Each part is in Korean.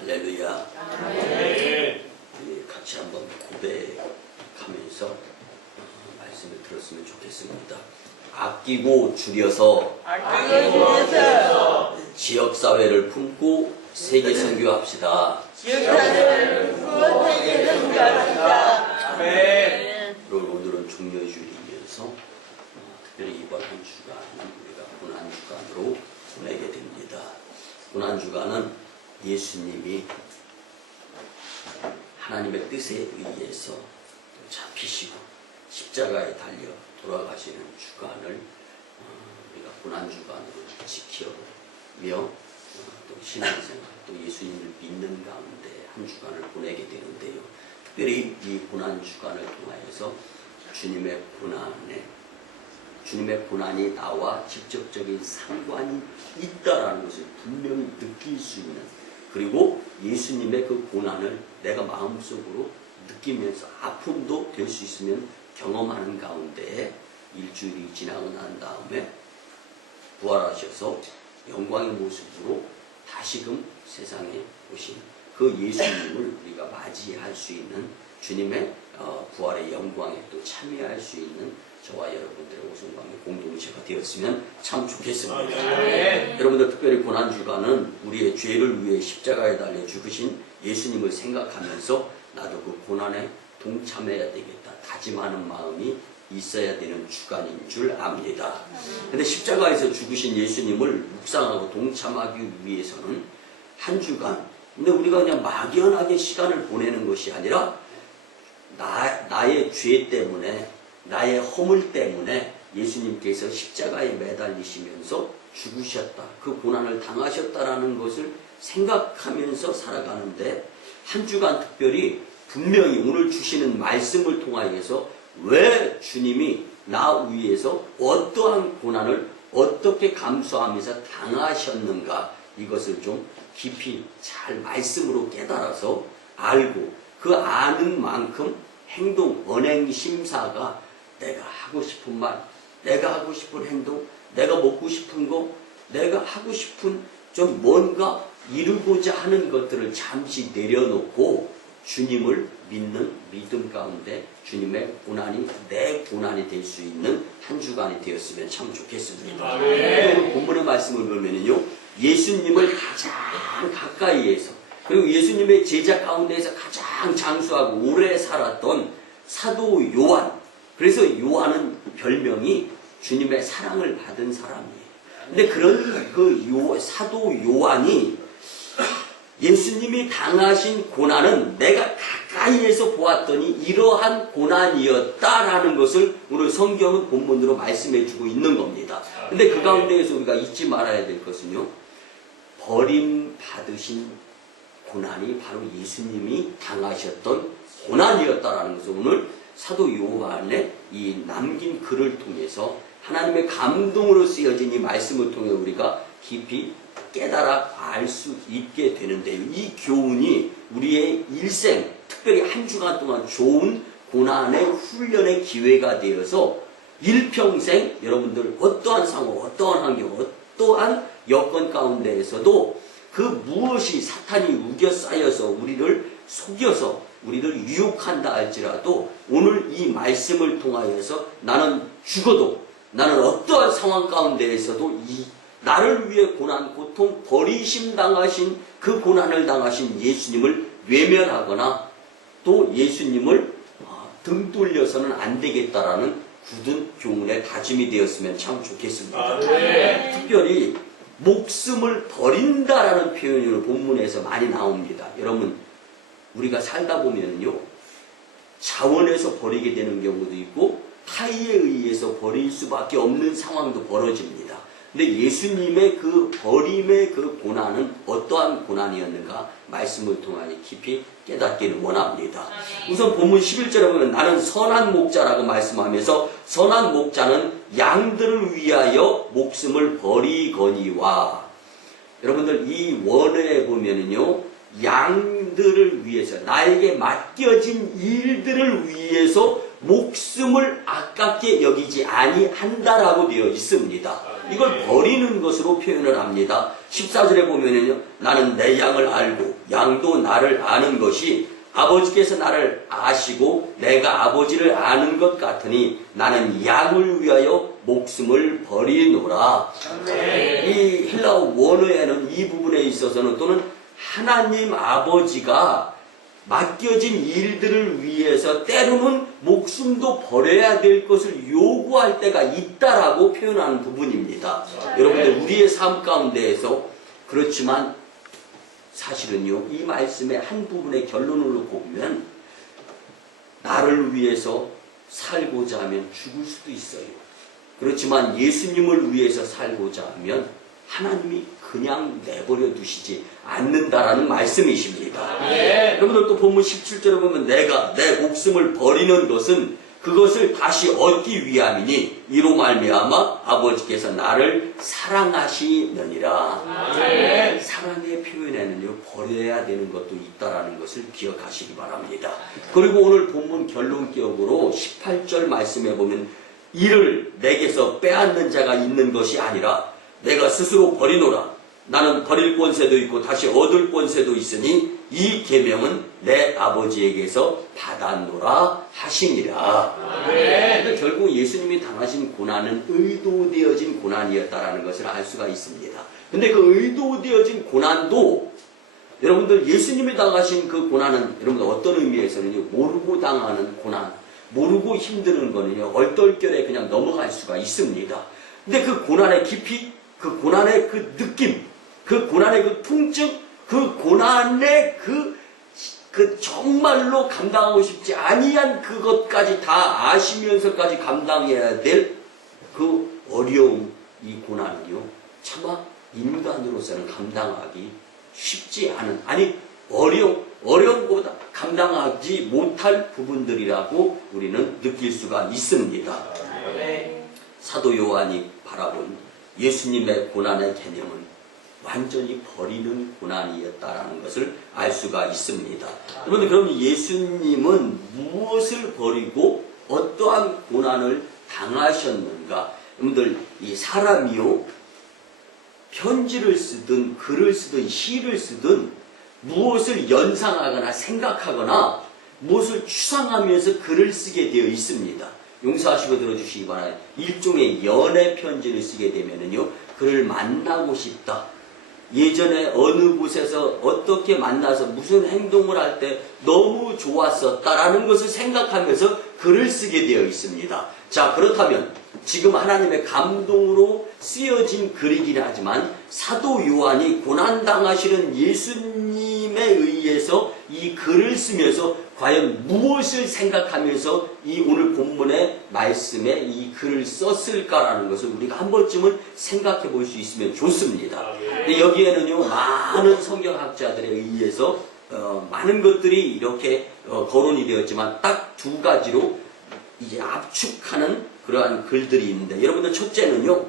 할렐루야. 네. 같이 한번 고백하면서 말씀을 들었으면 좋겠습니다. 아끼고 줄여서 지역사회를 품고 세계 선교합시다. 오늘은 종려주일이면서 특별히 이번 한 주간은 우리가 고난주간으로 보내게 됩니다. 고난주간은 예수님이 하나님의 뜻에 의해서 잡히시고 십자가에 달려 돌아가시는 주간을 우리가 고난주간으로 지키며 또 신앙생활, 또 예수님을 믿는 가운데 한 주간을 보내게 되는데요. 특별히 이 고난주간을 통하여서 주님의 고난이 나와 직접적인 상관이 있다라는 것을 분명히 느낄 수 있는, 그리고 예수님의 그 고난을 내가 마음속으로 느끼면서 아픔도 될 수 있으면 경험하는 가운데 일주일이 지나고 난 다음에 부활하셔서 영광의 모습으로 다시금 세상에 오신 그 예수님을 우리가 맞이할 수 있는, 주님의 부활의 영광에 또 참여할 수 있는 저와 여러분들의 오순광의 공동체가 되었으면 참 좋겠습니다. 여러분들 특별히 고난주간은 우리의 죄를 위해 십자가에 달려 죽으신 예수님을 생각하면서 나도 그 고난에 동참해야 되겠다 다짐하는 마음이 있어야 되는 주간인 줄 압니다. 근데 십자가에서 죽으신 예수님을 묵상하고 동참하기 위해서는 한 주간, 근데 우리가 그냥 막연하게 시간을 보내는 것이 아니라 나의 죄 때문에, 나의 허물 때문에 예수님께서 십자가에 매달리시면서 죽으셨다, 그 고난을 당하셨다라는 것을 생각하면서 살아가는데, 한 주간 특별히 분명히 오늘 주시는 말씀을 통하여서 왜 주님이 나 위해서 어떠한 고난을 어떻게 감수하면서 당하셨는가, 이것을 좀 깊이 잘 말씀으로 깨달아서 알고, 그 아는 만큼 행동, 언행, 심사가 내가 하고 싶은 말, 내가 하고 싶은 행동, 내가 먹고 싶은 거, 내가 하고 싶은 좀 뭔가 이루고자 하는 것들을 잠시 내려놓고 주님을 믿는 믿음 가운데 주님의 고난이 내 고난이 될 수 있는 한 주간이 되었으면 참 좋겠습니다. 오늘 본문의 말씀을 보면요, 예수님을 가장 가까이에서, 그리고 예수님의 제자 가운데에서 가장 장수하고 오래 살았던 사도 요한, 그래서 요한은 별명이 주님의 사랑을 받은 사람이에요. 근데 그런 그 사도 요한이 예수님이 당하신 고난은 내가 가까이에서 보았더니 이러한 고난이었다라는 것을 오늘 성경은 본문으로 말씀해 주고 있는 겁니다. 근데 그 가운데에서 우리가 잊지 말아야 될 것은요, 버림받으신 고난이 바로 예수님이 당하셨던 고난이었다라는 것을 오늘 사도 요한의 이 남긴 글을 통해서 하나님의 감동으로 쓰여진 이 말씀을 통해 우리가 깊이 깨달아 알 수 있게 되는데요. 이 교훈이 우리의 일생, 특별히 한 주간 동안 좋은 고난의 훈련의 기회가 되어서 일평생 여러분들 어떠한 상황, 어떠한 환경, 어떠한 여건 가운데에서도 그 무엇이 사탄이 우겨 쌓여서 우리를 속여서 우리를 유혹한다 할지라도 오늘 이 말씀을 통하여서 나는 죽어도, 나는 어떠한 상황 가운데에서도 나를 위해 고난, 고통, 버리심 당하신 그 고난을 당하신 예수님을 외면하거나 또 예수님을 등 돌려서는 안 되겠다라는 굳은 교훈의 다짐이 되었으면 참 좋겠습니다. 특별히 목숨을 버린다라는 표현이 본문에서 많이 나옵니다. 여러분, 우리가 살다 보면요, 자원에서 버리게 되는 경우도 있고 타의에 의해서 버릴 수밖에 없는 상황도 벌어집니다. 근데 예수님의 그 버림의 그 고난은 어떠한 고난이었는가 말씀을 통하여 깊이 깨닫기를 원합니다. 우선 본문 11절에 보면 나는 선한 목자라고 말씀하면서 선한 목자는 양들을 위하여 목숨을 버리거니와, 여러분들 이 원어에 보면은요, 양들을 위해서, 나에게 맡겨진 일들을 위해서 목숨을 아깝게 여기지 아니한다라고 되어 있습니다. 이걸 버리는 것으로 표현을 합니다. 14절에 보면은요, 나는 내 양을 알고 양도 나를 아는 것이 아버지께서 나를 아시고 내가 아버지를 아는 것 같으니 나는 양을 위하여 목숨을 버리노라. 이 헬라어 원어에는 이 부분에 있어서는 또는 하나님 아버지가 맡겨진 일들을 위해서 때로는 목숨도 버려야 될 것을 요구할 때가 있다라고 표현하는 부분입니다. 여러분들 우리의 삶 가운데에서 그렇지만 사실은요, 이 말씀의 한 부분의 결론을 놓고 보면 나를 위해서 살고자 하면 죽을 수도 있어요. 그렇지만 예수님을 위해서 살고자 하면 하나님이 그냥 내버려 두시지 않는다라는 말씀이십니다. 여러분들 또 본문 17절에 보면 내가 내 목숨을 버리는 것은 그것을 다시 얻기 위함이니 이로 말미암아 아버지께서 나를 사랑하시느니라. 사랑의 표현에는요, 버려야 되는 것도 있다라는 것을 기억하시기 바랍니다. 그리고 오늘 본문 결론격으로 18절 말씀에 보면 이를 내게서 빼앗는 자가 있는 것이 아니라 내가 스스로 버리노라. 나는 버릴 권세도 있고 다시 얻을 권세도 있으니 이 계명은 내 아버지에게서 받았노라 하시니라. 그러니까 결국 예수님이 당하신 고난은 의도되어진 고난이었다라는 것을 알 수가 있습니다. 근데 그 의도되어진 고난도 여러분들 예수님이 당하신 그 고난은 여러분들 어떤 의미에서는요, 모르고 당하는 고난, 모르고 힘드는 거는요, 얼떨결에 그냥 넘어갈 수가 있습니다. 근데 그 고난의 깊이, 그 고난의 그 느낌, 그 고난의 그 통증, 그 고난의 그 정말로 감당하고 싶지 아니한 그것까지 다 아시면서까지 감당해야 될 그 어려움, 이 고난은요, 차마 인간으로서는 감당하기 쉽지 않은, 아니 어려운 것보다 감당하지 못할 부분들이라고 우리는 느낄 수가 있습니다. 사도 요한이 바라본 예수님의 고난의 개념은 완전히 버리는 고난이었다라는 것을 알 수가 있습니다. 그런데 그럼 예수님은 무엇을 버리고 어떠한 고난을 당하셨는가? 여러분들 이 사람이요, 편지를 쓰든 글을 쓰든 시를 쓰든 무엇을 연상하거나 생각하거나 무엇을 추상하면서 글을 쓰게 되어 있습니다. 용서하시고 들어주시기 바라요. 일종의 연애 편지를 쓰게 되면은요, 그를 만나고 싶다. 예전에 어느 곳에서 어떻게 만나서 무슨 행동을 할 때 너무 좋았었다라는 것을 생각하면서 글을 쓰게 되어 있습니다. 자, 그렇다면 지금 하나님의 감동으로 쓰여진 글이긴 하지만 사도 요한이 고난당하시는 예수님에 의해서 이 글을 쓰면서 과연 무엇을 생각하면서 이 오늘 본문의 말씀에 이 글을 썼을까라는 것을 우리가 한 번쯤은 생각해 볼 수 있으면 좋습니다. 근데 여기에는요, 많은 성경학자들에 의해서 많은 것들이 이렇게 거론이 되었지만 딱 두 가지로 이제 압축하는 그러한 글들이 있는데, 여러분들 첫째는요,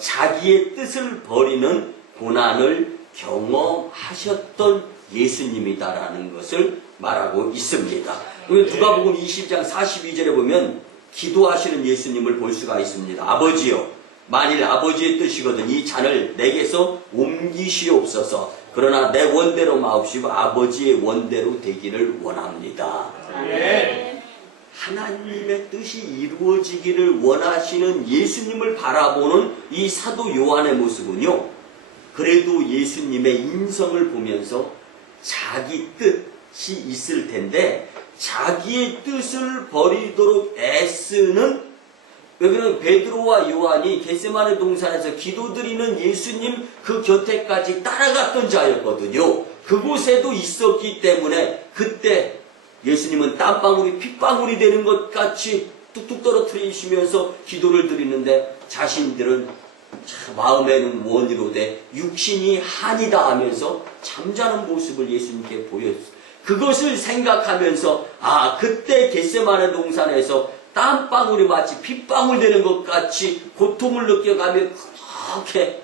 자기의 뜻을 버리는 고난을 경험하셨던 예수님이다라는 것을 말하고 있습니다. 누가복음 20장 42절에 보면 기도하시는 예수님을 볼 수가 있습니다. 아버지여, 만일 아버지의 뜻이거든 이 잔을 내게서 옮기시옵소서. 그러나 내 원대로 마옵시고 아버지의 원대로 되기를 원합니다. 하나님의 뜻이 이루어지기를 원하시는 예수님을 바라보는 이 사도 요한의 모습은요, 그래도 예수님의 인성을 보면서 자기 뜻이 있을 텐데 자기의 뜻을 버리도록 애쓰는, 왜 그러면 베드로와 요한이 겟세마네 동산에서 기도드리는 예수님 그 곁에까지 따라갔던 자였거든요. 그곳에도 있었기 때문에 그때 예수님은 땀방울이 핏방울이 되는 것 같이 뚝뚝 떨어뜨리시면서 기도를 드리는데 자신들은 마음에는 원이로되 육신이 한이다 하면서 잠자는 모습을 예수님께 보였어요. 그것을 생각하면서 그때 겟세마네 동산에서 땀방울이 마치 핏방울 되는 것 같이 고통을 느껴가며 그렇게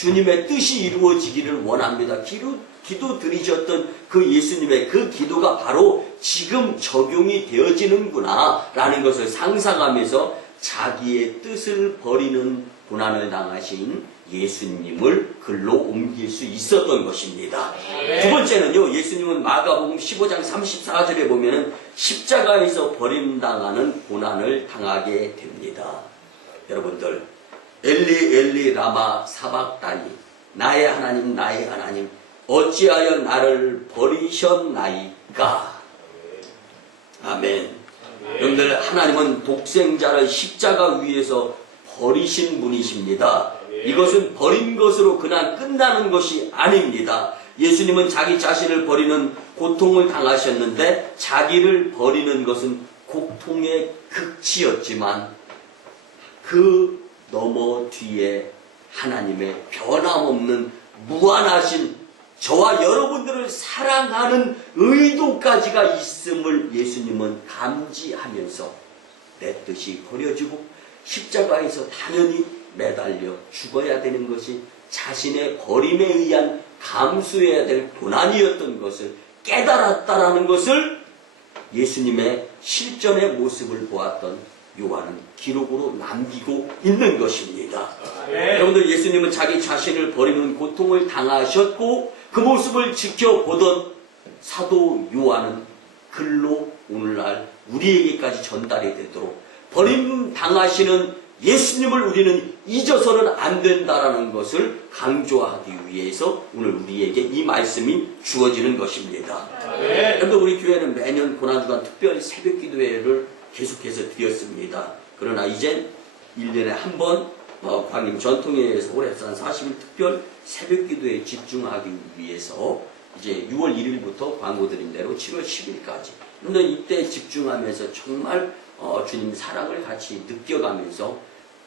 주님의 뜻이 이루어지기를 원합니다. 기도 드리셨던 그 예수님의 그 기도가 바로 지금 적용이 되어지는구나 라는 것을 상상하면서 자기의 뜻을 버리는 고난을 당하신 예수님을 글로 옮길 수 있었던 것입니다. 두 번째는요, 예수님은 마가복음 15장 34절에 보면은 십자가에서 버림당하는 고난을 당하게 됩니다. 여러분들, 엘리 엘리 라마 사박다니, 나의 하나님 어찌하여 나를 버리셨나이까. 아멘. 여러분들, 하나님은 독생자를 십자가 위에서 버리신 분이십니다. 이것은 버린 것으로 그냥 끝나는 것이 아닙니다. 예수님은 자기 자신을 버리는 고통을 당하셨는데 자기를 버리는 것은 고통의 극치였지만 그 너머 뒤에 하나님의 변함없는 무한하신 저와 여러분들을 사랑하는 의도까지가 있음을 예수님은 감지하면서 내 뜻이 버려지고 십자가에서 당연히 매달려 죽어야 되는 것이 자신의 버림에 의한 감수해야 될 고난이었던 것을 깨달았다라는 것을 예수님의 실전의 모습을 보았던 요한은 기록으로 남기고 있는 것입니다. 여러분들, 예수님은 자기 자신을 버리는 고통을 당하셨고 그 모습을 지켜보던 사도 요한은 글로 오늘날 우리에게까지 전달이 되도록 버림 당하시는 예수님을 우리는 잊어서는 안 된다라는 것을 강조하기 위해서 오늘 우리에게 이 말씀이 주어지는 것입니다. 그런데 우리 교회는 매년 고난주간 특별 새벽기도회를 계속해서 드렸습니다. 그러나 이젠 1년에 한 번 광림 전통에 의해서 올해산 40일 특별 새벽기도에 집중하기 위해서 이제 6월 1일부터 광고 드린 대로 7월 10일까지. 그런데 이때 집중하면서 정말 주님 사랑을 같이 느껴가면서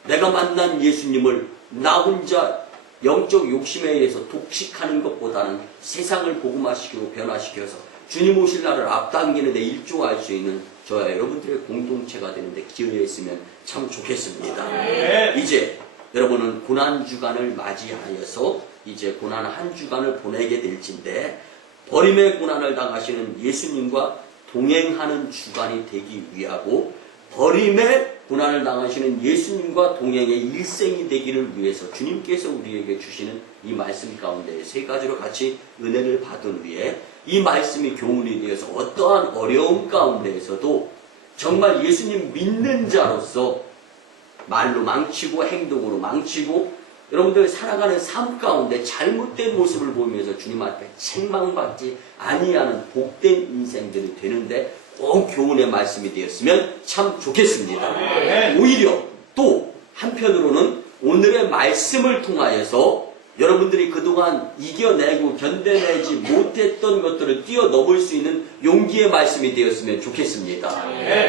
내가 만난 예수님을 나 혼자 영적 욕심에 의해서 독식하는 것보다는 세상을 복음화시키고 변화시켜서 주님 오실 날을 앞당기는 데 일조할 수 있는 저와 여러분들의 공동체가 되는데 기여했으면 참 좋겠습니다. 이제 여러분은 고난주간을 맞이하여서 이제 고난 한 주간을 보내게 될진데 버림의 고난을 당하시는 예수님과 동행하는 주간이 되기 위하고 버림의 고난을 당하시는 예수님과 동행의 일생이 되기를 위해서 주님께서 우리에게 주시는 이 말씀 가운데 세 가지로 같이 은혜를 받은 후에 이 말씀이 교훈이 되어서 어떠한 어려움 가운데에서도 정말 예수님 믿는 자로서 말로 망치고 행동으로 망치고 여러분들 살아가는 삶 가운데 잘못된 모습을 보면서 주님 앞에 책망받지 아니하는 복된 인생들이 되는데 꼭 교훈의 말씀이 되었으면 참 좋겠습니다. 오히려 또 한편으로는 오늘의 말씀을 통하여서 여러분들이 그동안 이겨내고 견뎌내지 못했던 것들을 뛰어넘을 수 있는 용기의 말씀이 되었으면 좋겠습니다.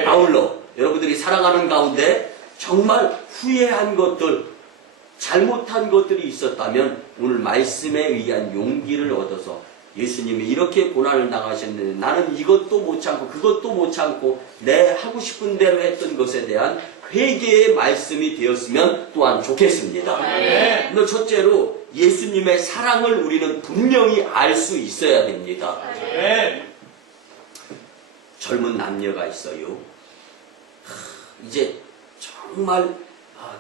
아울러 여러분들이 살아가는 가운데 정말 후회한 것들, 잘못한 것들이 있었다면 오늘 말씀에 의한 용기를 얻어서 예수님이 이렇게 고난을 당하셨는데 나는 이것도 못 참고 그것도 못 참고 내 하고 싶은 대로 했던 것에 대한 회개의 말씀이 되었으면 또한 좋겠습니다. 근데 첫째로 예수님의 사랑을 우리는 분명히 알 수 있어야 됩니다. 젊은 남녀가 있어요. 이제 정말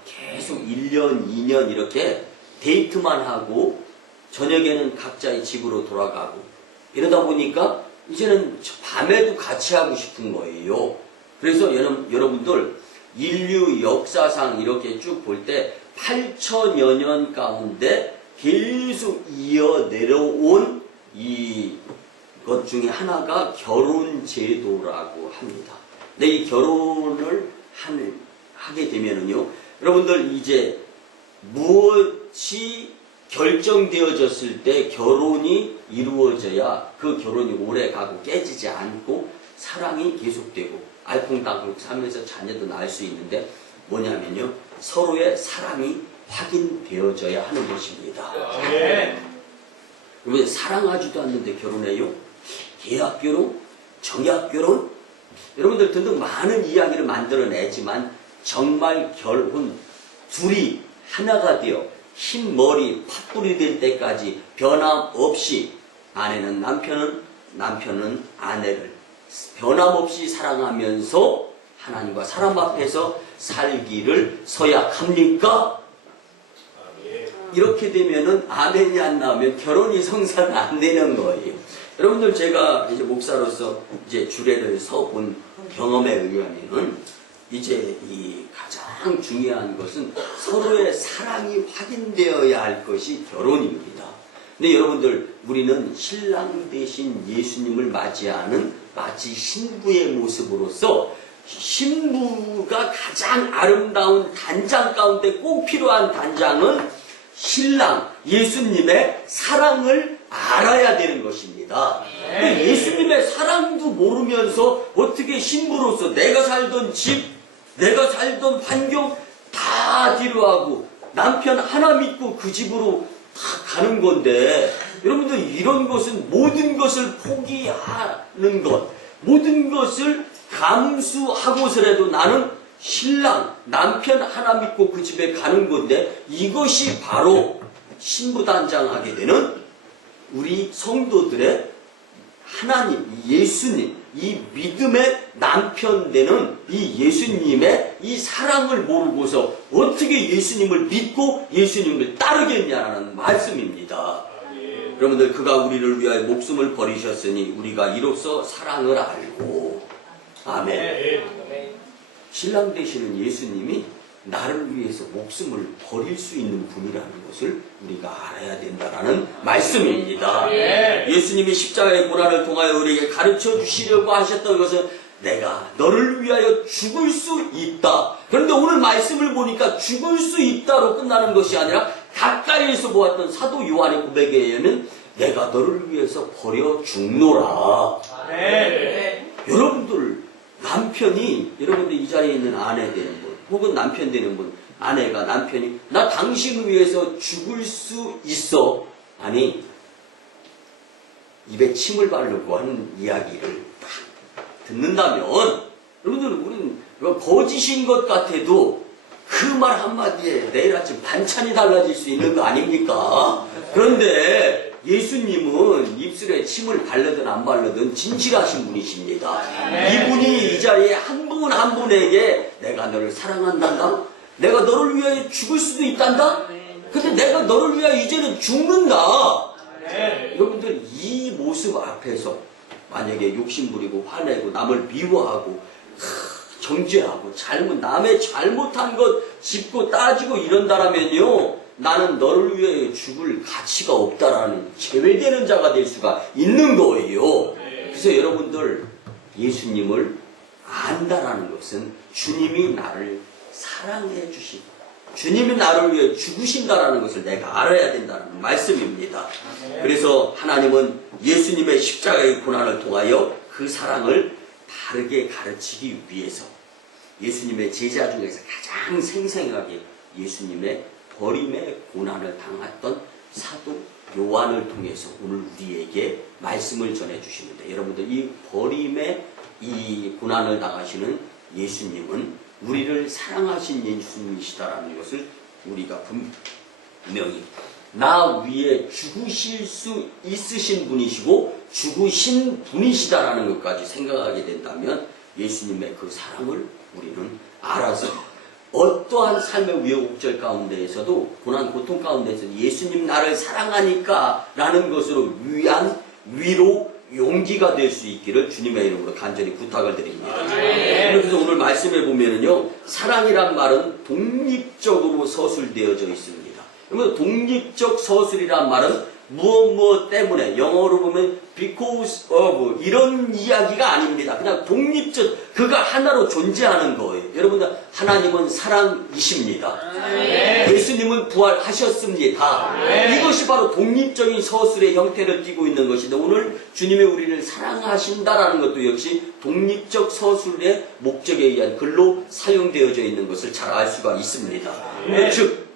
계속 1년, 2년 이렇게 데이트만 하고 저녁에는 각자의 집으로 돌아가고 이러다 보니까 이제는 밤에도 같이 하고 싶은 거예요. 그래서 여러분들 인류 역사상 이렇게 쭉 볼 때 8천여 년 가운데 계속 이어 내려온 이것 중에 하나가 결혼 제도라고 합니다. 근데 이 결혼을 하게 되면은요, 여러분들 이제 무엇이 결정되어졌을 때 결혼이 이루어져야 그 결혼이 오래 가고 깨지지 않고 사랑이 계속되고 알콩달콩 살면서 자녀도 낳을 수 있는데 뭐냐면요, 서로의 사랑이 확인되어져야 하는 것입니다. 그러면 사랑하지도 않는데 결혼해요? 계약결혼? 정약결혼? 여러분들 등등 많은 이야기를 만들어내지만 정말 결혼 둘이 하나가 되어 흰머리 팥불이 될 때까지 변함없이 아내는 남편은 아내를 변함없이 사랑하면서 하나님과 사람 앞에서 살기를 서약합니까? 이렇게 되면은 아멘이 안 나오면 결혼이 성사가 안 되는 거예요. 여러분들, 제가 이제 목사로서 이제 주례를 서본 경험에 의하면은 이제 이 가장 중요한 것은 서로의 사랑이 확인되어야 할 것이 결혼입니다. 근데 여러분들, 우리는 신랑 대신 예수님을 맞이하는 마치 신부의 모습으로서 신부가 가장 아름다운 단장 가운데 꼭 필요한 단장은 신랑 예수님의 사랑을 알아야 되는 것입니다. 예수님의 사랑도 모르면서 어떻게 신부로서 내가 살던 집, 내가 살던 환경 다 뒤로하고 남편 하나 믿고 그 집으로 다 가는 건데, 여러분들, 이런 것은 모든 것을 포기하는 것, 모든 것을 감수하고서라도 나는 신랑, 남편 하나 믿고 그 집에 가는 건데, 이것이 바로 신부단장하게 되는 우리 성도들의 하나님, 예수님, 이 믿음의 남편 되는 이 예수님의 이 사랑을 모르고서 어떻게 예수님을 믿고 예수님을 따르겠냐는 말씀입니다. 여러분들, 그가 우리를 위하여 목숨을 버리셨으니 우리가 이로써 사랑을 알고, 아멘. 신랑 되시는 예수님이 나를 위해서 목숨을 버릴 수 있는 분이라는 것을 우리가 알아야 된다는 말씀입니다. 예수님이 십자가의 고난을 통하여 우리에게 가르쳐 주시려고 하셨던 것은 내가 너를 위하여 죽을 수 있다. 그런데 오늘 말씀을 보니까 죽을 수 있다로 끝나는 것이 아니라 가까이에서 보았던 사도 요한의 고백에 의하면 내가 너를 위해서 버려 죽노라. 여러분들, 남편이, 여러분들 이 자리에 있는 아내 되는 분, 혹은 남편 되는 분, 아내가 남편이 나 당신을 위해서 죽을 수 있어. 아니, 입에 침을 바르고 하는 이야기를 딱 듣는다면, 여러분들, 우리는 거짓인 것 같아도 그 말 한마디에 내일 아침 반찬이 달라질 수 있는 거 아닙니까? 그런데 예수님은 입술에 침을 바르든 안 바르든 진실하신 분이십니다. 이분이 이 자리에 한 분 한 분에게 내가 너를 사랑한단다, 내가 너를 위하여 죽을 수도 있단다, 근데 내가 너를 위하여 이제는 죽는다. 여러분들, 이 모습 앞에서 만약에 욕심부리고 화내고 남을 미워하고 정죄하고 남의 잘못한 것 짚고 따지고 이런다라면요, 나는 너를 위해 죽을 가치가 없다라는 제외되는 자가 될 수가 있는 거예요. 그래서 여러분들, 예수님을 안다라는 것은 주님이 나를 사랑해 주시고 주님이 나를 위해 죽으신다라는 것을 내가 알아야 된다는 말씀입니다. 그래서 하나님은 예수님의 십자가의 고난을 통하여 그 사랑을 바르게 가르치기 위해서 예수님의 제자 중에서 가장 생생하게 예수님의 버림의 고난을 당했던 사도 요한을 통해서 오늘 우리에게 말씀을 전해주시는데, 여러분들, 이 버림의 이 고난을 당하시는 예수님은 우리를 사랑하신 예수님이시다라는 것을 우리가 분명히 나 위에 죽으실 수 있으신 분이시고 죽으신 분이시다라는 것까지 생각하게 된다면 예수님의 그 사랑을 우리는 알아서 어떠한 삶의 우여곡절 가운데에서도 고난 고통 가운데에서 예수님 나를 사랑하니까 라는 것으로 위로 용기가 될 수 있기를 주님의 이름으로 간절히 부탁을 드립니다. 그래서 오늘 말씀에 보면은요, 사랑이란 말은 독립적으로 서술되어져 있습니다. 그러면 독립적 서술이란 말은 무엇 때문에, 영어로 보면 because of 이런 이야기가 아닙니다. 그냥 독립적, 그가 하나로 존재하는 거예요. 여러분들, 하나님은 사랑이십니다. 예수님은 부활하셨습니다. 이것이 바로 독립적인 서술의 형태를 띠고 있는 것인데, 오늘 주님의 우리를 사랑하신다라는 것도 역시 독립적 서술의 목적에 의한 글로 사용되어져 있는 것을 잘 알 수가 있습니다. 즉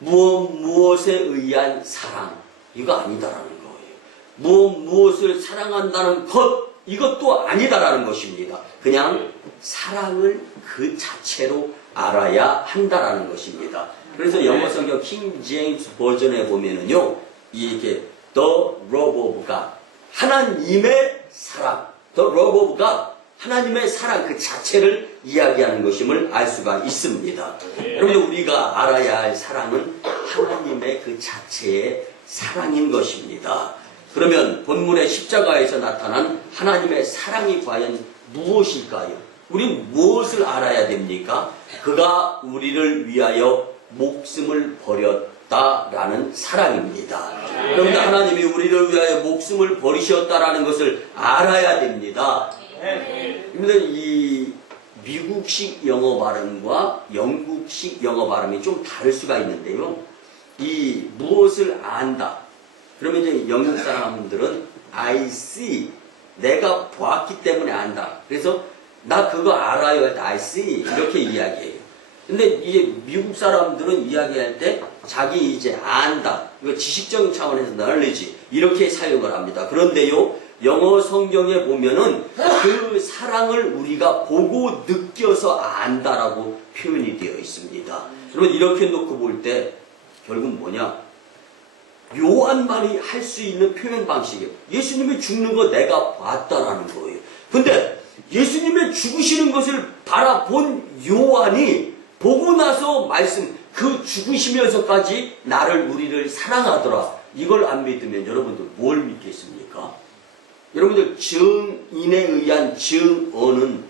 무엇에 의한 사랑, 이거 아니다라는 거예요. 무엇을 사랑한다는 것, 이것도 아니다라는 것입니다. 그냥 사랑을 그 자체로 알아야 한다라는 것입니다. 그래서 영어 성경 킹 제임스 버전에 보면은요, 이렇게 The Love of God, 하나님의 사랑, The Love of God, 하나님의 사랑 그 자체를 이야기하는 것임을 알 수가 있습니다. 여러분들, 우리가 알아야 할 사랑은 하나님의 그 자체의 사랑인 것입니다. 그러면 본문의 십자가에서 나타난 하나님의 사랑이 과연 무엇일까요? 우리는 무엇을 알아야 됩니까? 그가 우리를 위하여 목숨을 버렸다라는 사랑입니다. 그런데 하나님이 우리를 위하여 목숨을 버리셨다라는 것을 알아야 됩니다. 그런데 이 미국식 영어 발음과 영국식 영어 발음이 좀 다를 수가 있는데요. 이 무엇을 안다. 그러면 이제 영국 사람들은 I see, 내가 보았기 때문에 안다. 그래서 나 그거 알아요 할 때 I see 이렇게 이야기해요. 근데 이제 미국 사람들은 이야기할 때 자기 이제 안다. 이거 지식적인 차원에서 knowledge 이렇게 사용을 합니다. 그런데요, 영어 성경에 보면은 그 사랑을 우리가 보고 느껴서 안다라고 표현이 되어 있습니다. 그러면 이렇게 놓고 볼 때 결국 뭐냐? 요한만이 할 수 있는 표현 방식이에요. 예수님이 죽는 거 내가 봤다라는 거예요. 근데 예수님의 죽으시는 것을 바라본 요한이 보고 나서 그 죽으시면서까지 우리를 사랑하더라. 이걸 안 믿으면 여러분들 뭘 믿겠습니까? 여러분들 증인에 의한 증언은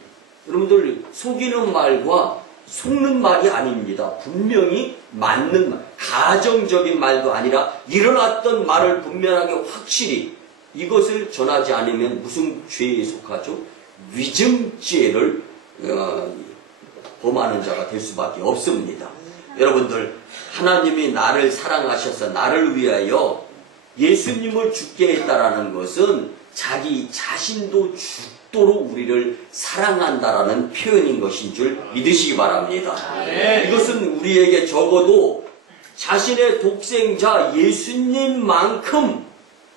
여러분들 속이는 말과 속는 말이 아닙니다. 분명히 맞는 말, 가정적인 말도 아니라 일어났던 말을 분명하게 확실히 이것을 전하지 않으면 무슨 죄에 속하죠? 위증죄를 범하는 자가 될 수밖에 없습니다. 여러분들, 하나님이 나를 사랑하셔서 나를 위하여 예수님을 죽게 했다라는 것은 자기 자신도 죽도록 우리를 사랑한다라는 표현인 것인 줄 믿으시기 바랍니다. 이것은 우리에게 적어도 자신의 독생자 예수님만큼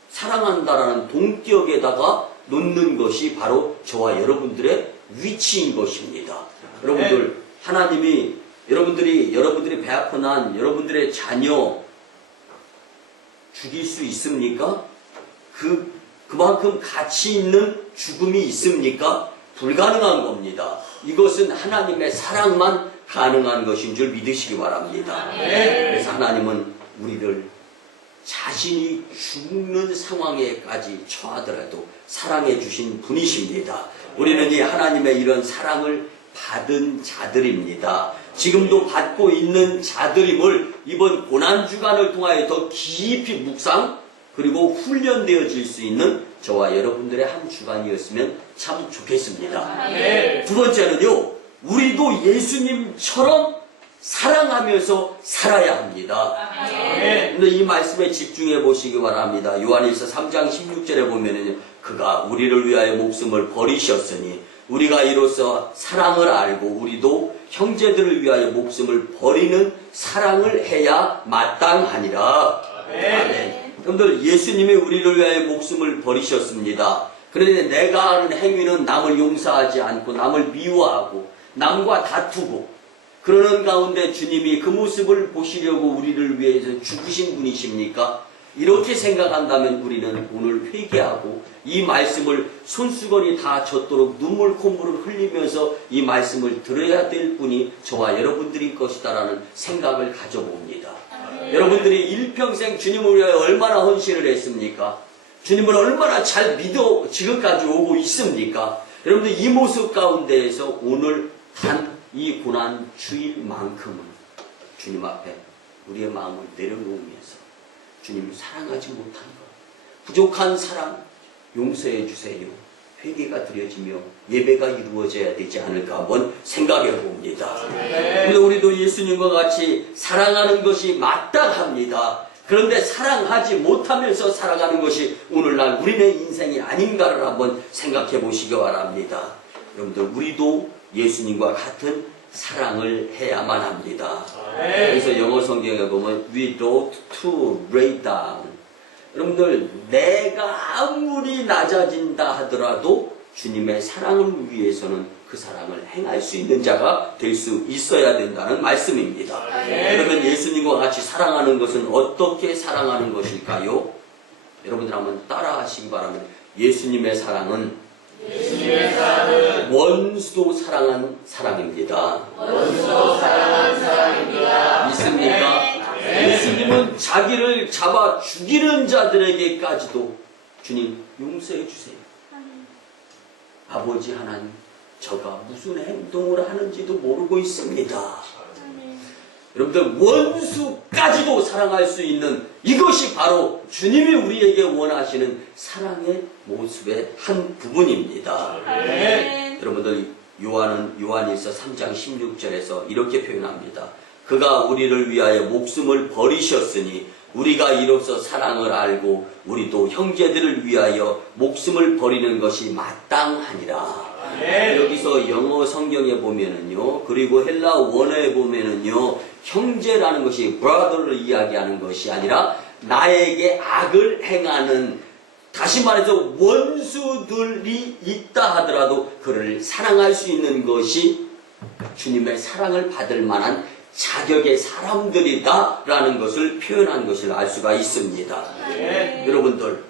사랑한다라는 동격에다가 놓는 것이 바로 저와 여러분들의 위치인 것입니다. 여러분들, 하나님이 여러분들이 배 아파 난 여러분들의 자녀 죽일 수 있습니까? 그만큼 가치 있는 죽음이 있습니까? 불가능한 겁니다. 이것은 하나님의 사랑만 가능한 것인 줄 믿으시기 바랍니다. 그래서 하나님은 우리를 자신이 죽는 상황에까지 처하더라도 사랑해 주신 분이십니다. 우리는 이 하나님의 이런 사랑을 받은 자들입니다. 지금도 받고 있는 자들임을 이번 고난주간을 통하여 더 깊이 묵상 그리고 훈련되어질 수 있는 저와 여러분들의 한 주간이었으면 참 좋겠습니다. 두 번째는요, 우리도 예수님처럼 사랑하면서 살아야 합니다. 근데 이 말씀에 집중해 보시기 바랍니다. 요한일서 3장 16절에 보면은 그가 우리를 위하여 목숨을 버리셨으니 우리가 이로써 사랑을 알고 우리도 형제들을 위하여 목숨을 버리는 사랑을 해야 마땅하니라. 아멘. 여러분들, 예수님이 우리를 위하여 목숨을 버리셨습니다. 그런데 내가 하는 행위는 남을 용서하지 않고 남을 미워하고 남과 다투고 그러는 가운데 주님이 그 모습을 보시려고 우리를 위해서 죽으신 분이십니까? 이렇게 생각한다면 우리는 오늘 회개하고 이 말씀을 손수건이 다 젖도록 눈물 콧물을 흘리면서 이 말씀을 들어야 될 분이 저와 여러분들일 것이다라는 생각을 가져봅니다. 여러분들이 일평생 주님을 위하여 얼마나 헌신을 했습니까? 주님을 얼마나 잘 믿어 지금까지 오고 있습니까? 여러분들, 이 모습 가운데에서 오늘 단 이 고난 주일만큼은 주님 앞에 우리의 마음을 내려놓으면서 주님 사랑하지 못한 것, 부족한 사랑 용서해 주세요. 회개가 드려지며 예배가 이루어져야 되지 않을까 한번 생각해 봅니다. 그런데 우리도 예수님과 같이 사랑하는 것이 마땅합니다. 그런데 사랑하지 못하면서 살아가는 것이 오늘날 우리의 인생이 아닌가를 한번 생각해 보시기 바랍니다. 여러분들, 우리도 예수님과 같은 사랑을 해야만 합니다. 그래서 영어 성경에 보면 We ought to lay down. 여러분들, 내가 아무리 낮아진다 하더라도 주님의 사랑을 위해서는 그 사랑을 행할 수 있는 자가 될 수 있어야 된다는 말씀입니다. 그러면 예수님과 같이 사랑하는 것은 어떻게 사랑하는 것일까요? 여러분들 한번 따라 하시기 바랍니다. 예수님의 사랑은 원수도 사랑한 사랑입니다. 원수도 사랑한 사랑입니다. 믿습니까? 예수님은 자기를 잡아 죽이는 자들에게까지도 주님 용서해 주세요. 아버지 하나님, 저가 무슨 행동을 하는지도 모르고 있습니다. 여러분들 원수까지도 사랑할 수 있는 이것이 바로 주님이 우리에게 원하시는 사랑의 모습의 한 부분입니다. 여러분들 요한일서 3장 16절에서 이렇게 표현합니다. 그가 우리를 위하여 목숨을 버리셨으니 우리가 이로써 사랑을 알고 우리도 형제들을 위하여 목숨을 버리는 것이 마땅하니라. 여기서 영어 성경에 보면은요, 그리고 헬라 원어에 보면은요, 형제라는 것이 brother를 이야기하는 것이 아니라 나에게 악을 행하는, 다시 말해서 원수들이 있다 하더라도 그를 사랑할 수 있는 것이 주님의 사랑을 받을 만한 자격의 사람들이다 라는 것을 표현한 것을 알 수가 있습니다. 여러분들,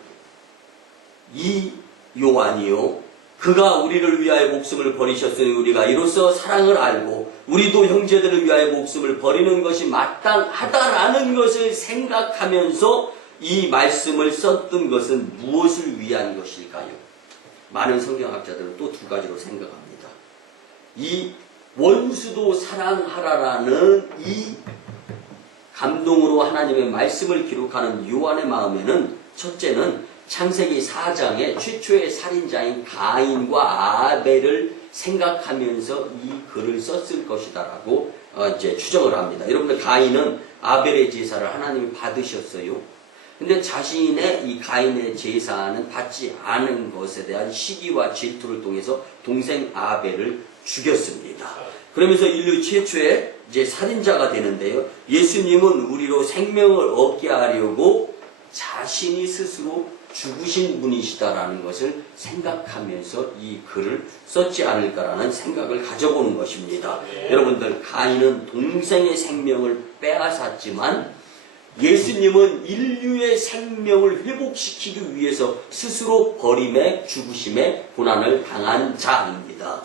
이 요한이요, 그가 우리를 위하여 목숨을 버리셨으니 우리가 이로써 사랑을 알고 우리도 형제들을 위하여 목숨을 버리는 것이 마땅하다라는 것을 생각하면서 이 말씀을 썼던 것은 무엇을 위한 것일까요? 많은 성경학자들은 또 두 가지로 생각합니다. 이 원수도 사랑하라라는 이 감동으로 하나님의 말씀을 기록하는 요한의 마음에는 첫째는 창세기 4장의 최초의 살인자인 가인과 아벨을 생각하면서 이 글을 썼을 것이다라고 이제 추정을 합니다. 여러분들, 가인은 아벨의 제사를 하나님이 받으셨어요. 근데 자신의 이 가인의 제사는 받지 않은 것에 대한 시기와 질투를 통해서 동생 아벨을 죽였습니다. 그러면서 인류 최초의 이제 살인자가 되는데요. 예수님은 우리로 생명을 얻게 하려고 자신이 스스로 죽으신 분이시다라는 것을 생각하면서 이 글을 썼지 않을까라는 생각을 가져보는 것입니다. 여러분들, 가인은 동생의 생명을 빼앗았지만 예수님은 인류의 생명을 회복시키기 위해서 스스로 버림에 죽으심의 고난을 당한 자입니다.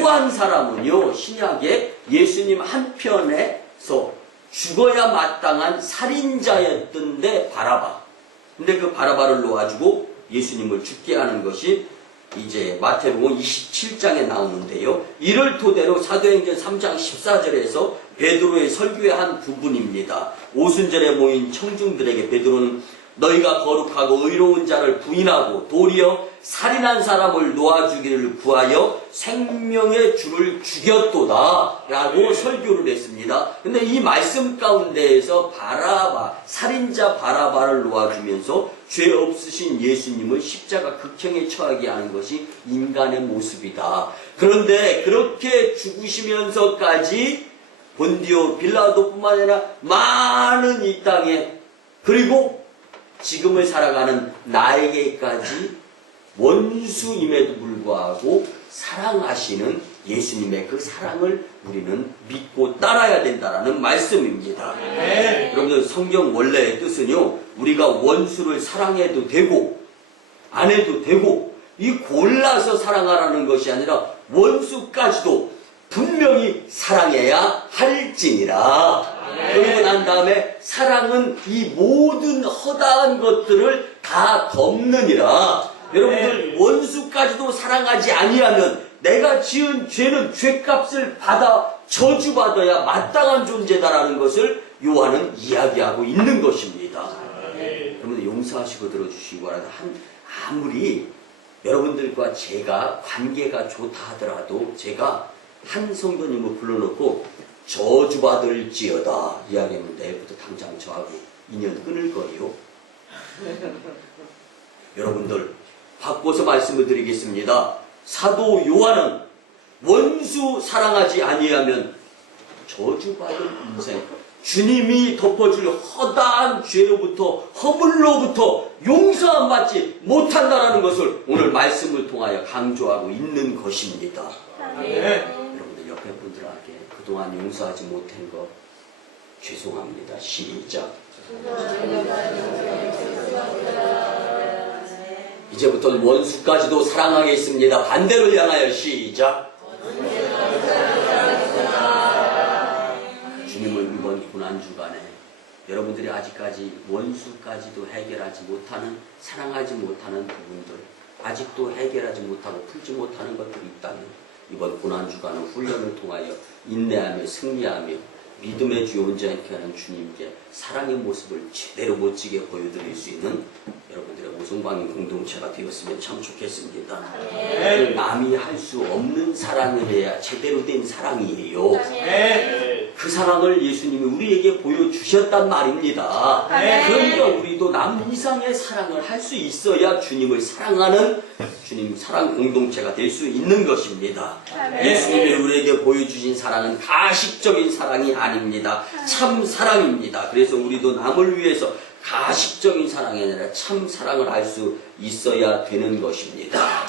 또 한 사람은요, 신약에 예수님 한편에서 죽어야 마땅한 살인자였던데 바라바. 근데 그 바라바를 놓아주고 예수님을 죽게 하는 것이 이제 마태복음 27장에 나오는데요. 이를 토대로 사도행전 3장 14절에서 베드로의 설교의 한 부분입니다. 오순절에 모인 청중들에게 베드로는 너희가 거룩하고 의로운 자를 부인하고 도리어 살인한 사람을 놓아주기를 구하여 생명의 주를 죽였도다 라고 설교를 했습니다. 근데 이 말씀 가운데에서 바라바, 살인자 바라바를 놓아주면서 죄 없으신 예수님을 십자가 극형에 처하게 하는 것이 인간의 모습이다. 그런데 그렇게 죽으시면서까지 본디오 빌라도뿐만 아니라 많은 이 땅에, 그리고 지금을 살아가는 나에게까지 원수임에도 불구하고 사랑하시는 예수님의 그 사랑을 우리는 믿고 따라야 된다는 말씀입니다. 여러분들, 성경 원래의 뜻은요, 우리가 원수를 사랑해도 되고 안 해도 되고 이 골라서 사랑하라는 것이 아니라 원수까지도 분명히 사랑해야 할지니라. 그리고 난 다음에 사랑은 이 모든 허다한 것들을 다 덮느니라. 여러분들, 원수까지도 사랑하지 아니하면 내가 지은 죄는 죄값을 받아 저주받아야 마땅한 존재다라는 것을 요한은 이야기하고 있는 것입니다. 여러분들, 용서하시고 들어주시기 바랍니다. 아무리 여러분들과 제가 관계가 좋다 하더라도 제가 한 성도님을 불러놓고 저주받을지어다 이야기하면 내일부터 당장 저하고 인연 끊을 거예요. 여러분들, 바꿔서 말씀을 드리겠습니다. 사도 요한은 원수 사랑하지 아니하면 저주받을 인생, 주님이 덮어줄 허다한 죄로부터, 허물로부터 용서받지 못한다라는 것을 오늘 말씀을 통하여 강조하고 있는 것입니다. 여러분들 옆에 분들에게 그동안 용서하지 못한 것 죄송합니다. 시작. 이제부터는 원수까지도 사랑하겠습니다. 반대를 향하여 시작. 주님은 이번 고난주간에 여러분들이 아직까지 원수까지도 해결하지 못하는, 사랑하지 못하는 부분들, 아직도 해결하지 못하고 풀지 못하는 것들이 있다면 이번 고난주간은 훈련을 통하여 인내하며 승리하며 믿음의 주 온전케 하는 주님께 사랑의 모습을 제대로 멋지게 보여드릴 수 있는 여러분들의 오송광인 공동체가 되었으면 참 좋겠습니다. 남이 할 수 없는 사랑을 해야 제대로 된 사랑이에요. 그 사랑을 예수님이 우리에게 보여주셨단 말입니다. 그러니까 우리도 남 이상의 사랑을 할 수 있어야 주님을 사랑하는 주님 사랑 공동체가 될 수 있는 것입니다. 예수님이 우리에게 보여주신 사랑은 가식적인 사랑이 아닙니다. 참 사랑입니다. 그래서 우리도 남을 위해서 가식적인 사랑이 아니라 참 사랑을 할 수 있어야 되는 것입니다.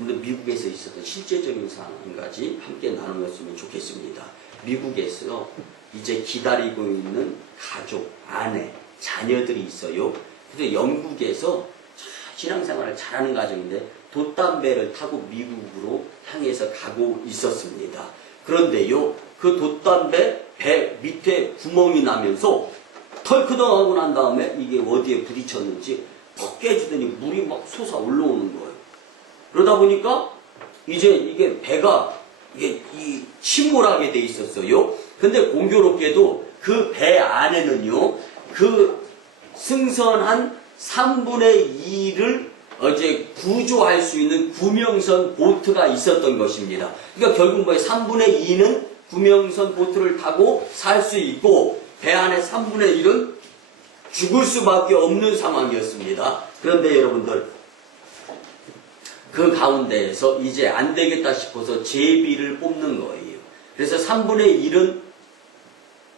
오늘 미국에서 있었던 실제적인 상황 한 가지 함께 나누었으면 좋겠습니다. 미국에서 이제 기다리고 있는 가족, 아내, 자녀들이 있어요. 그래서 영국에서 신앙생활을 잘하는 가정인데 돛담배를 타고 미국으로 향해서 가고 있었습니다. 그런데요, 그 돛담배 배 밑에 구멍이 나면서 털크덩하고 난 다음에 이게 어디에 부딪혔는지 퍽 깨지더니 물이 막 솟아 올라오는 거예요. 그러다 보니까 이제 이게 배가 이게 침몰하게 돼 있었어요. 근데 공교롭게도 그 배 안에는요, 그 승선한 3분의 2를 이제 구조할 수 있는 구명선 보트가 있었던 것입니다. 그러니까 결국 뭐예요? 3분의 2는 구명선 보트를 타고 살 수 있고 배 안에 3분의 1은 죽을 수밖에 없는 상황이었습니다. 그런데 여러분들, 그 가운데에서 이제 안 되겠다 싶어서 제비를 뽑는 거예요. 그래서 3분의 1은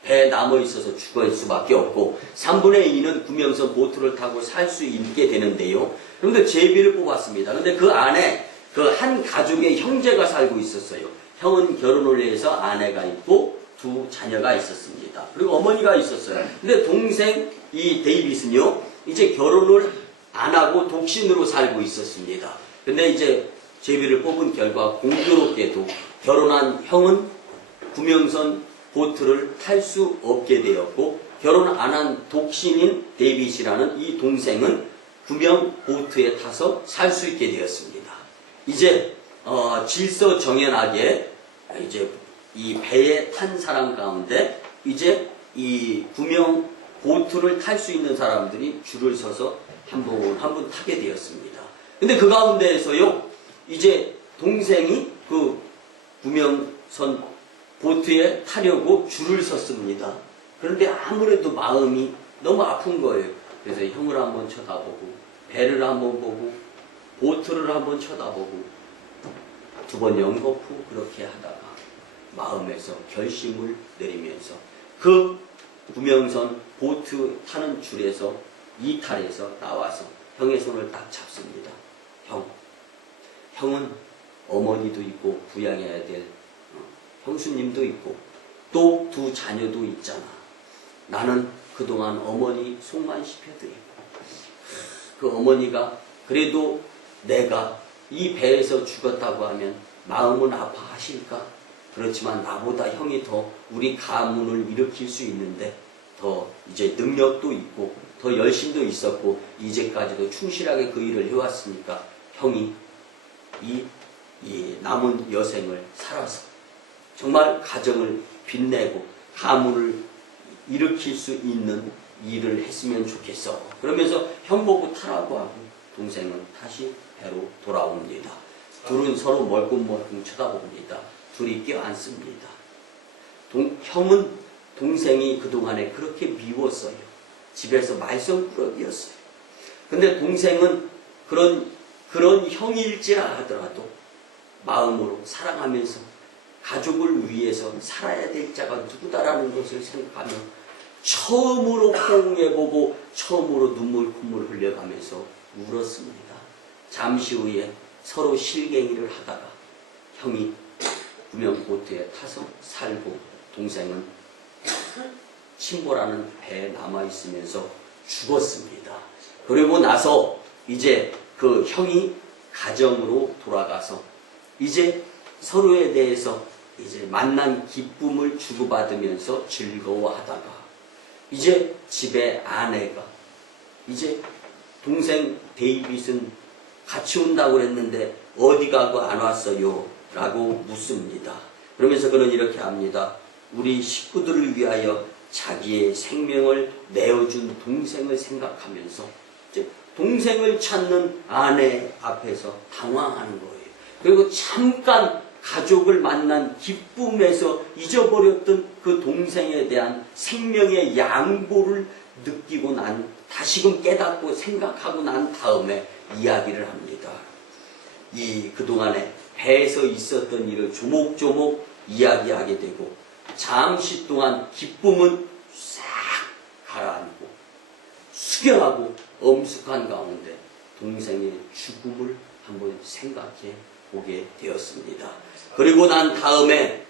배에 남아있어서 죽을 수밖에 없고 3분의 2는 구명선 보트를 타고 살 수 있게 되는데요. 그런데 제비를 뽑았습니다. 근데 그 안에 그 한 가족의 형제가 살고 있었어요. 형은 결혼을 해서 아내가 있고 두 자녀가 있었습니다. 그리고 어머니가 있었어요. 근데 동생 이 데이빗은요, 이제 결혼을 안 하고 독신으로 살고 있었습니다. 근데 이제 제비를 뽑은 결과 공교롭게도 결혼한 형은 구명선 보트를 탈 수 없게 되었고 결혼 안 한 독신인 데이빗이라는 이 동생은 구명 보트에 타서 살 수 있게 되었습니다. 이제 질서정연하게 이제 이 배에 탄 사람 가운데 이제 이 구명 보트를 탈 수 있는 사람들이 줄을 서서 한 분 타게 되었습니다. 근데 그 가운데에서요, 이제 동생이 그 구명선 보트에 타려고 줄을 섰습니다. 그런데 아무래도 마음이 너무 아픈 거예요. 그래서 형을 한번 쳐다보고 배를 한번 보고 보트를 한번 쳐다보고 두 번 연거푸 그렇게 하다가 마음에서 결심을 내리면서 그 구명선 보트 타는 줄에서 이탈해서 나와서 형의 손을 딱 잡습니다. 형은 어머니도 있고 부양해야 될 형수님도 있고 또 두 자녀도 있잖아. 나는 그동안 어머니 속만 시켜드리고 그 어머니가 그래도 내가 이 배에서 죽었다고 하면 마음은 아파하실까? 그렇지만 나보다 형이 더 우리 가문을 일으킬 수 있는데 더 이제 능력도 있고 더 열심도 있었고 이제까지도 충실하게 그 일을 해왔으니까 형이 이 남은 여생을 살아서 정말 가정을 빛내고 가문을 일으킬 수 있는 일을 했으면 좋겠어. 그러면서 형 보고 타라고 하고 동생은 다시 배로 돌아옵니다. 둘은 서로 멀끔멀끔 쳐다봅니다. 둘이 껴안습니다. 형은 동생이 그동안에 그렇게 미웠어요. 집에서 말썽꾸러기였어요. 근데 동생은 그런 형일지라 하더라도 마음으로 사랑하면서 가족을 위해서 살아야 될 자가 누구다라는 것을 생각하며 처음으로 포옹해보고 처음으로 눈물 콧물 흘려가면서 울었습니다. 잠시 후에 서로 실갱이를 하다가 형이 구명보트에 타서 살고 동생은 침몰하는 배에 남아있으면서 죽었습니다. 그리고 나서 이제 그 형이 가정으로 돌아가서 이제 서로에 대해서 이제 만난 기쁨을 주고받으면서 즐거워하다가 이제 집에 아내가 이제 동생 데이빗은 같이 온다고 했는데 어디 가고 안 왔어요? 라고 묻습니다. 그러면서 그는 이렇게 합니다. 우리 식구들을 위하여 자기의 생명을 내어준 동생을 생각하면서 동생을 찾는 아내 앞에서 당황하는 거예요. 그리고 잠깐 가족을 만난 기쁨에서 잊어버렸던 그 동생에 대한 생명의 양보를 느끼고 다시금 깨닫고 생각하고 난 다음에 이야기를 합니다. 그동안에 배에서 있었던 일을 조목조목 이야기하게 되고 잠시 동안 기쁨은 싹 가라앉고 숙연하고 엄숙한 가운데 동생의 죽음을 한번 생각해 보게 되었습니다. 그리고 난 다음에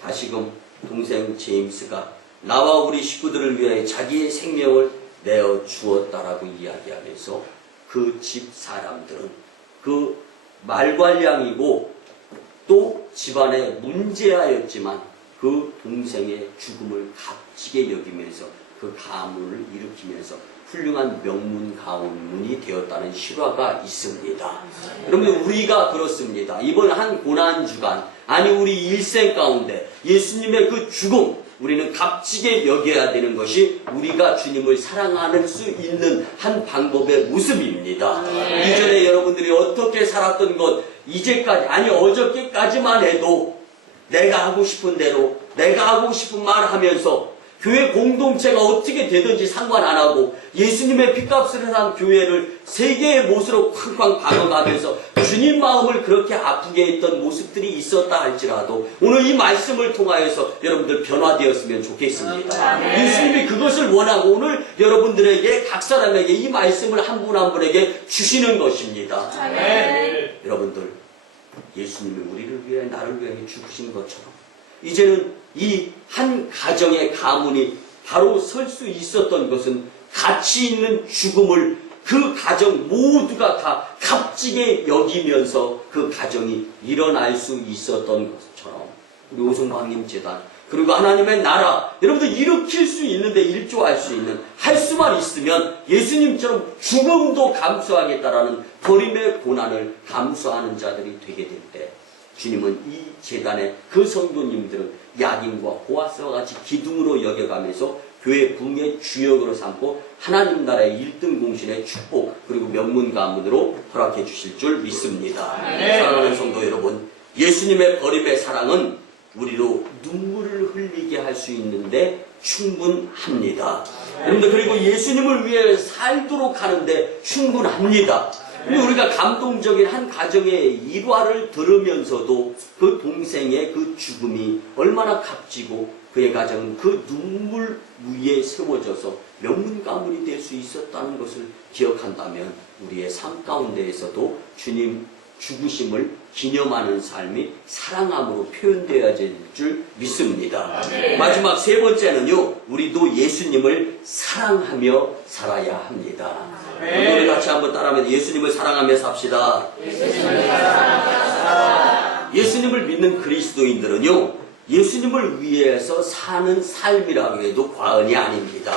다시금 동생 제임스가 나와 우리 식구들을 위해 자기의 생명을 내어 주었다라고 이야기하면서 그 집 사람들은 그 말괄량이고 또 집안의 문제하였지만 그 동생의 죽음을 값지게 여기면서 그 가문을 일으키면서 훌륭한 명문 가문이 되었다는 실화가 있습니다. 여러분 우리가 그렇습니다. 이번 한 고난주간 아니 우리 일생 가운데 예수님의 그 죽음 우리는 값지게 여겨야 되는 것이 우리가 주님을 사랑할 수 있는 한 방법의 모습입니다. 이전에 여러분들이 어떻게 살았던 것 이제까지 아니 어저께까지만 해도 내가 하고 싶은 대로 내가 하고 싶은 말 하면서 교회 공동체가 어떻게 되든지 상관 안 하고 예수님의 핏값을 한 교회를 세계의 못으로 쾅쾅 박아가면서 주님 마음을 그렇게 아프게 했던 모습들이 있었다 할지라도 오늘 이 말씀을 통하여서 여러분들 변화되었으면 좋겠습니다. 예수님이 그것을 원하고 오늘 여러분들에게 각 사람에게 이 말씀을 한 분 한 분에게 주시는 것입니다. 여러분들 예수님이 우리를 위해 나를 위해 죽으신 것처럼 이제는 이 한 가정의 가문이 바로 설 수 있었던 것은 가치 있는 죽음을 그 가정 모두가 다 값지게 여기면서 그 가정이 일어날 수 있었던 것처럼 우리 오성방님 재단 그리고 하나님의 나라 여러분들 일으킬 수 있는데 일조할 수 있는 할 수만 있으면 예수님처럼 죽음도 감수하겠다라는 버림의 고난을 감수하는 자들이 되게 될 때 주님은 이 재단의 그 성도님들은 야긴과 보아스와 같이 기둥으로 여겨가면서 교회 부흥의 주역으로 삼고 하나님 나라의 1등 공신의 축복 그리고 명문 가문으로 허락해 주실 줄 믿습니다. 사랑하는 성도 여러분 예수님의 버림의 사랑은 우리로 눈물을 흘리게 할 수 있는데 충분합니다. 여러분들 그리고 예수님을 위해 살도록 하는데 충분합니다. 우리가 감동적인 한 가정의 일화를 들으면서도 그 동생의 그 죽음이 얼마나 값지고 그의 가정은 그 눈물 위에 세워져서 명문 가문이 될 수 있었다는 것을 기억한다면 우리의 삶 가운데에서도 주님 죽으심을 기념하는 삶이 사랑함으로 표현되어야 될 줄 믿습니다. 마지막 세 번째는요. 우리도 예수님을 사랑하며 살아야 합니다. 우리 같이 한번 따라하면 예수님을 사랑하며 삽시다. 예수님을 믿는 그리스도인들은요. 예수님을 위해서 사는 삶이라고 해도 과언이 아닙니다.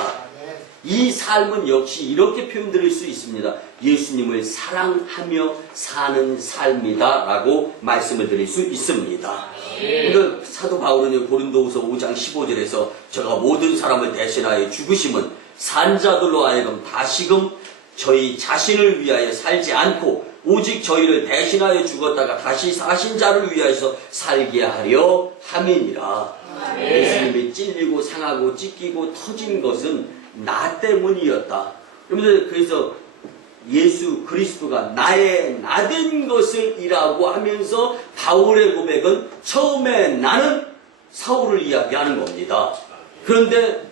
이 삶은 역시 이렇게 표현드릴 수 있습니다. 예수님을 사랑하며 사는 삶이다 라고 말씀을 드릴 수 있습니다. 그러니까 사도 바울은 고린도후서 5장 15절에서 제가 모든 사람을 대신하여 죽으심은 산자들로 하여금 다시금 저희 자신을 위하여 살지 않고 오직 저희를 대신하여 죽었다가 다시 사신 자를 위하여서 살게 하려 함이니라. 예수님이 찔리고 상하고 찢기고 터진 것은 나 때문이었다. 그래서 예수 그리스도가 나의 나된 것을 이라고 하면서 바울의 고백은 처음에 나는 사울을 이야기하는 겁니다. 그런데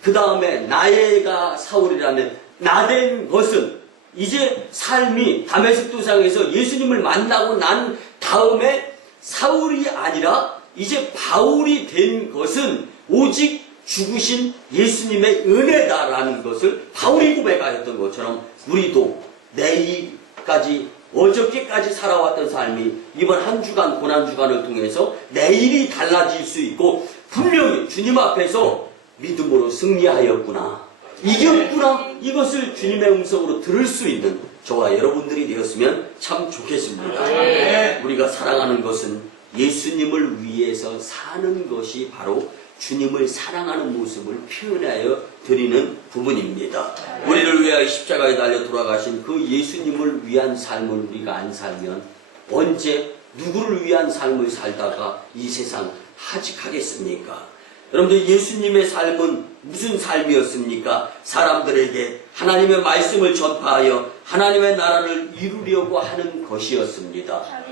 그 다음에 나의가 사울이라면 나된 것은 이제 삶이 다메섹 도상에서 예수님을 만나고 난 다음에 사울이 아니라 이제 바울이 된 것은 오직 죽으신 예수님의 은혜다라는 것을 바울이 고백하였던 것처럼 우리도 내일까지 어저께까지 살아왔던 삶이 이번 한 주간 고난주간을 통해서 내일이 달라질 수 있고 분명히 주님 앞에서 믿음으로 승리하였구나, 이겼구나, 이것을 주님의 음성으로 들을 수 있는 저와 여러분들이 되었으면 참 좋겠습니다. 우리가 사랑하는 것은 예수님을 위해서 사는 것이 바로 주님을 사랑하는 모습을 표현하여 드리는 부분입니다. 우리를 위하여 십자가에 달려 돌아가신 그 예수님을 위한 삶을 우리가 안 살면 언제 누구를 위한 삶을 살다가 이 세상 하직하겠습니까? 여러분들, 예수님의 삶은 무슨 삶이었습니까? 사람들에게 하나님의 말씀을 전파하여 하나님의 나라를 이루려고 하는 것이었습니다.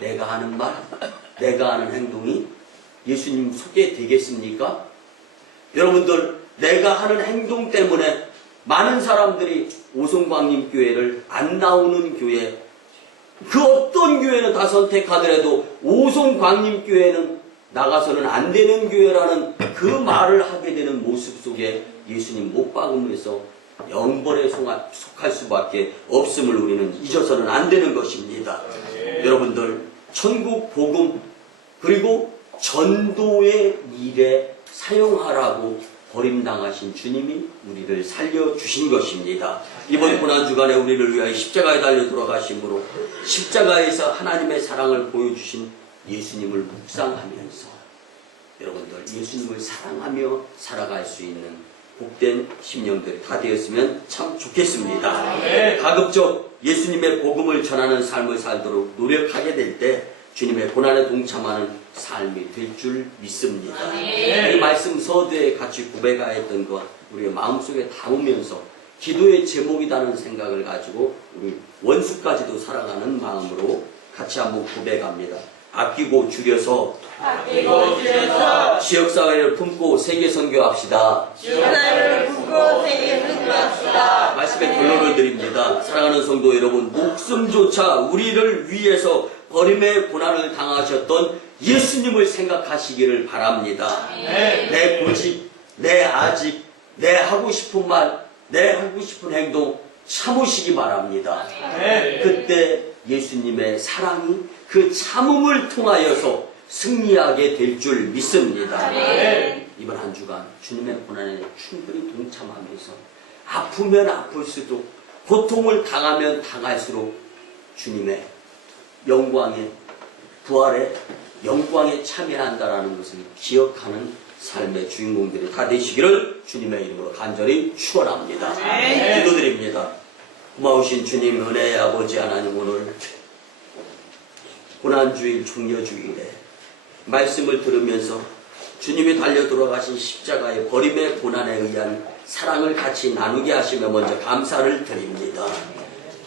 내가 하는 말, 내가 하는 행동이 예수님 속에 되겠습니까? 여러분들, 내가 하는 행동 때문에 많은 사람들이 오송광림교회를 안 나오는 교회, 그 어떤 교회는 다 선택하더라도 오송광림교회는 나가서는 안 되는 교회라는 그 말을 하게 되는 모습 속에 예수님 못 박으면서 영벌에 속할 수밖에 없음을 우리는 잊어서는 안 되는 것입니다. 여러분들, 천국 복음 그리고 전도의 일에 사용하라고 버림당하신 주님이 우리를 살려주신 것입니다. 이번 고난주간에 우리를 위하여 십자가에 달려 돌아가심으로 십자가에서 하나님의 사랑을 보여주신 예수님을 묵상하면서 여러분들, 예수님을 사랑하며 살아갈 수 있는 복된 심령들이 다 되었으면 참 좋겠습니다. 가급적 예수님의 복음을 전하는 삶을 살도록 노력하게 될 때 주님의 고난에 동참하는 삶이 될 줄 믿습니다. 이 말씀 서두에 같이 고백하였던 것 우리의 마음속에 담으면서 기도의 제목이라는 생각을 가지고 우리 원수까지도 살아가는 마음으로 같이 한번 고백합니다. 아끼고 줄여서 지역사회를 품고 세계 선교합시다. 말씀의 결론을 드립니다. 사랑하는 성도 여러분, 목숨조차 우리를 위해서 버림의 고난을 당하셨던 예수님을 생각하시기를 바랍니다. 내 고집, 내 아직, 내 하고 싶은 말, 내 하고 싶은 행동 참으시기 바랍니다. 그때 예수님의 사랑이 그 참음을 통하여서 승리하게 될 줄 믿습니다. 이번 한 주간 주님의 고난에 충분히 동참하면서 아프면 아플수록, 고통을 당하면 당할수록 주님의 영광의 부활의 영광에 참여한다라는 것을 기억하는 삶의 주인공들이 다 되시기를 주님의 이름으로 간절히 축원합니다. 기도드립니다. 고마우신 주님, 은혜의 아버지 하나님, 오늘 고난주일 종려주일에 말씀을 들으면서 주님이 달려 돌아가신 십자가의 버림의 고난에 의한 사랑을 같이 나누게 하시며 먼저 감사를 드립니다.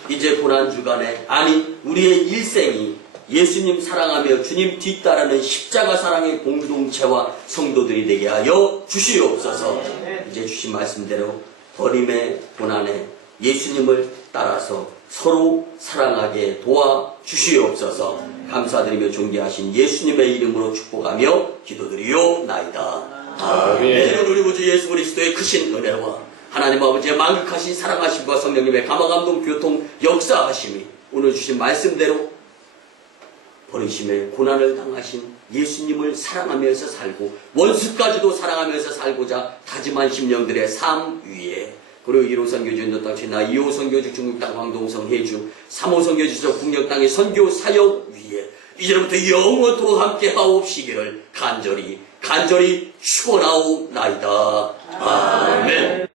이제 고난주간에, 아니 우리의 일생이 예수님 사랑하며 주님 뒤따르는 십자가 사랑의 공동체와 성도들이 되게 하여 주시옵소서. 이제 주신 말씀대로 버림의 고난에 예수님을 따라서 서로 사랑하게 도와 주시옵소서. 감사드리며 존귀하신 예수님의 이름으로 축복하며 기도드리옵나이다. 아멘. 우리 구주 예수 그리스도의 크신 은혜와 하나님 아버지의 만극하신 사랑하심과 성령님의 감화감동 교통 역사하심이 오늘 주신 말씀대로 버리심의 고난을 당하신 예수님을 사랑하면서 살고 원수까지도 사랑하면서 살고자 다짐한 심령들의 삶 위에, 그리고 1호 선교주 인도 땅 진나, 2호 선교주 중국 땅 광동성 해주, 3호 선교주 저 북녘 땅의 선교 사역 위에 이제부터 영원토록 함께 하옵시기를 간절히 축원하옵나이다. 아멘.